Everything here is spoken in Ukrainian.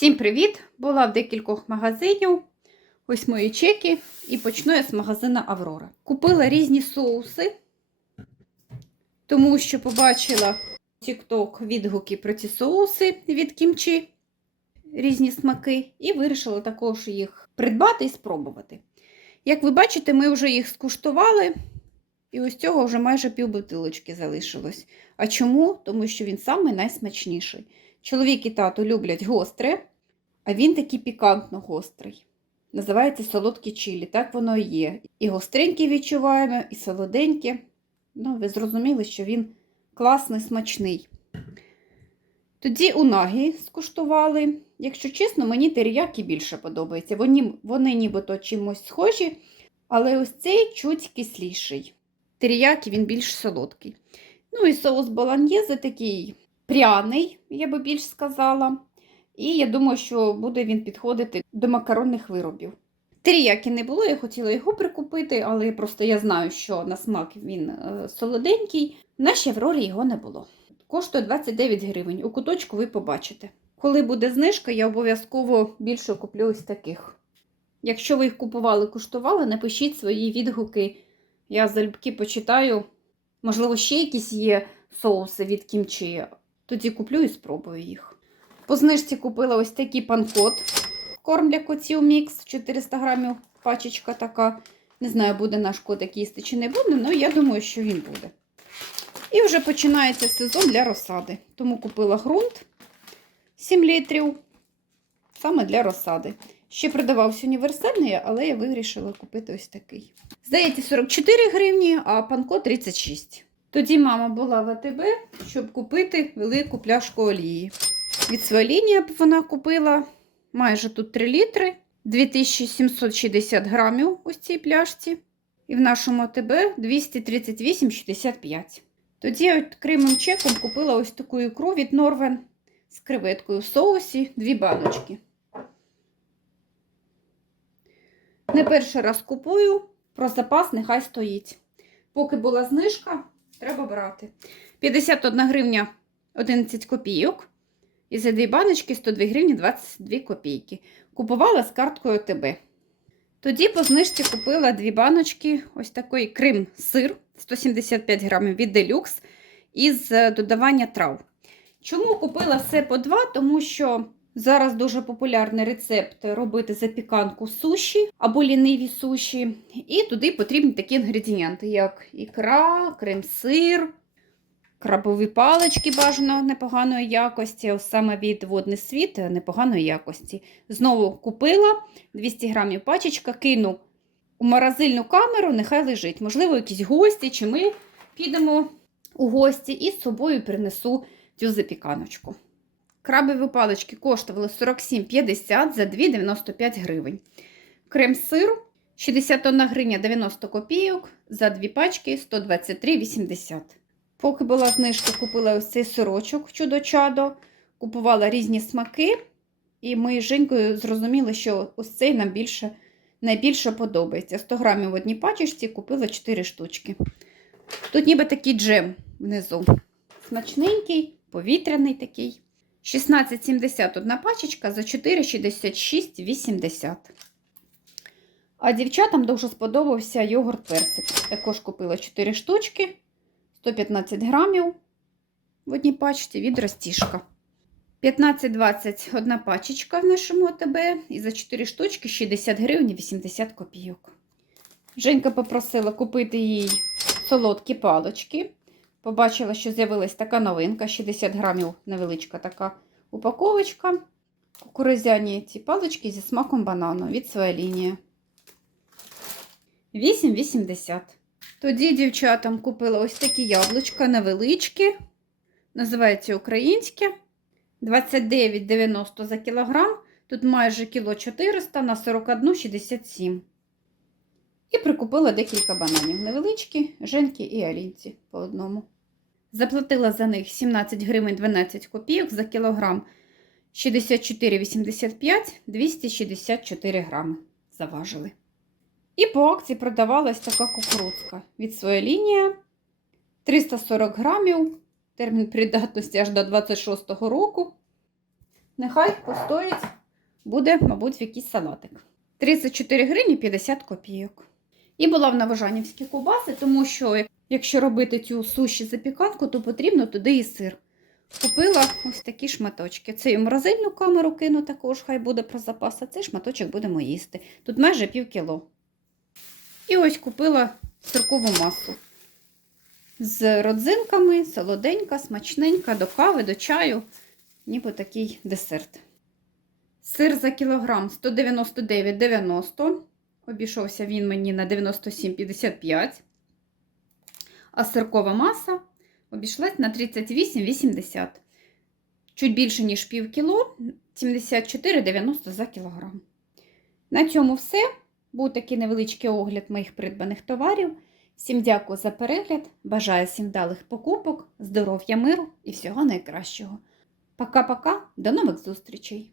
Всім привіт! Була в декількох магазинів. Ось мої чеки. І почну я з магазину Аврора. Купила різні соуси, тому що побачила TikTok відгуки про ці соуси від кімчі, різні смаки, і вирішила також їх придбати і спробувати. Як ви бачите, ми вже їх скуштували, і ось цього вже майже пів бутилочки залишилось. А чому? Тому що він найсмачніший. Чоловік і тато люблять гостре, а він такий пікантно гострий. Називається солодкі чилі. Так воно і є. І гостренькі відчуваємо, і солоденькі. Ну, ви зрозуміли, що він класний, смачний. Тоді унагі скуштували. Якщо чесно, мені теріякі більше подобається. Вони, вони нібито чимось схожі, але ось цей чуть кисліший. Теріякі він більш солодкий. Ну і соус болоньєзе такий пряний, я би більш сказала. І я думаю, що буде він підходити до макаронних виробів. Теріякі не було, я хотіла його прикупити, але просто я знаю, що на смак він е, солоденький. В нашій Аврорі його не було. Коштує 29 гривень. У куточку ви побачите. Коли буде знижка, я обов'язково більше куплю ось таких. Якщо ви їх купували, куштували, напишіть свої відгуки. Я залюбки почитаю. Можливо, ще якісь є соуси від кімчі. Тоді куплю і спробую їх. По знижці купила ось такий панкот. Корм для котів мікс 400 грамів пачечка така. Не знаю, буде наш котик їсти чи не буде, але я думаю, що він буде. І вже починається сезон для розсади. Тому купила ґрунт 7 літрів саме для розсади. Ще продавався універсальний, але я вирішила купити ось такий. Здається, 44 гривні, а панкот 36. Тоді мама була в АТБ, щоб купити велику пляшку олії. Від своєї вона купила майже тут 3 літри, 2760 грамів ось цій пляшці. І в нашому АТБ 238,65. Тоді окремим чеком купила ось таку ікру від Норвен з креветкою в соусі, дві баночки. Не перший раз купую, про запас нехай стоїть. Поки була знижка, треба брати. 51 гривня 11 копійок. І за дві баночки 102 гривні 22 копійки. Купувала з карткою ТБ. Тоді по знижці купила дві баночки, ось такий крим сир 175 грамів від Deluxe із додавання трав. Чому купила все по два? Тому що зараз дуже популярний рецепт робити запіканку суші або ліниві суші. І туди потрібні такі інгредієнти, як ікра, крем-сир, крабові палички бажано непоганої якості, саме від водний світ непоганої якості. Знову купила 200 грамів пачечка, кину у морозильну камеру, нехай лежить. Можливо, якісь гості, чи ми підемо у гості і з собою принесу цю запіканочку. Крабові палички коштували 47,50 за 2,95 гривень. Крем-сир 61 гривня 90 копійок, за дві пачки 123,80. Поки була знижка, купила ось цей сирочок чудо-чадо, купувала різні смаки, і ми з Женькою зрозуміли, що ось цей нам більше, найбільше подобається. 100 грамів в одній пачечці купила 4 штучки. Тут ніби такий джем внизу. Смачненький, повітряний такий. 16,70 одна пачечка за 4,66,80. А дівчатам дуже сподобався йогурт персик. Також купила 4 штучки, 115 грамів в одній пачці від ростішка. 15-20 одна пачечка в нашому АТБ. І за 4 штучки 60 гривень 80 копійок. Женька попросила купити їй солодкі палочки. Побачила, що з'явилась така новинка, 60 грамів невеличка така упаковочка. Кукурузяні ці палички зі смаком банану від своя лінія. 8,80. Тоді дівчатам купила ось такі яблучка невеличкі. Називається українське. 29,90 за кілограм. Тут майже кіло 400 на 41,67. І прикупила декілька бананів. Невеличкі, Женьки і Алінці по одному. Заплатила за них 17 гривень 12 копійок за кілограм 64,85, 264 грами заважили. І по акції продавалась така кукурудзка від своєї лінії 340 грамів, термін придатності аж до 26-го року. нехай постоїть, буде, мабуть, в якийсь салатик. 34 гривні 50 копійок. І була в Новожанівській ковбаси, тому що якщо робити цю суші запіканку, то потрібно туди і сир. Купила ось такі шматочки. Це і в морозильну камеру кину також, хай буде про запас, а цей шматочок будемо їсти. Тут майже пів кіло. І ось купила сиркову масу. З родзинками, солоденька, смачненька, до кави, до чаю, ніби такий десерт. Сир за кілограм 199,90. Обійшовся він мені на 97,55. А сиркова маса обійшлась на 38,80. Чуть більше, ніж пів кіло, 74,90 за кілограм. На цьому все. Був такий невеличкий огляд моїх придбаних товарів. Всім дякую за перегляд. Бажаю всім вдалих покупок, здоров'я, миру і всього найкращого. Пока-пока, до нових зустрічей!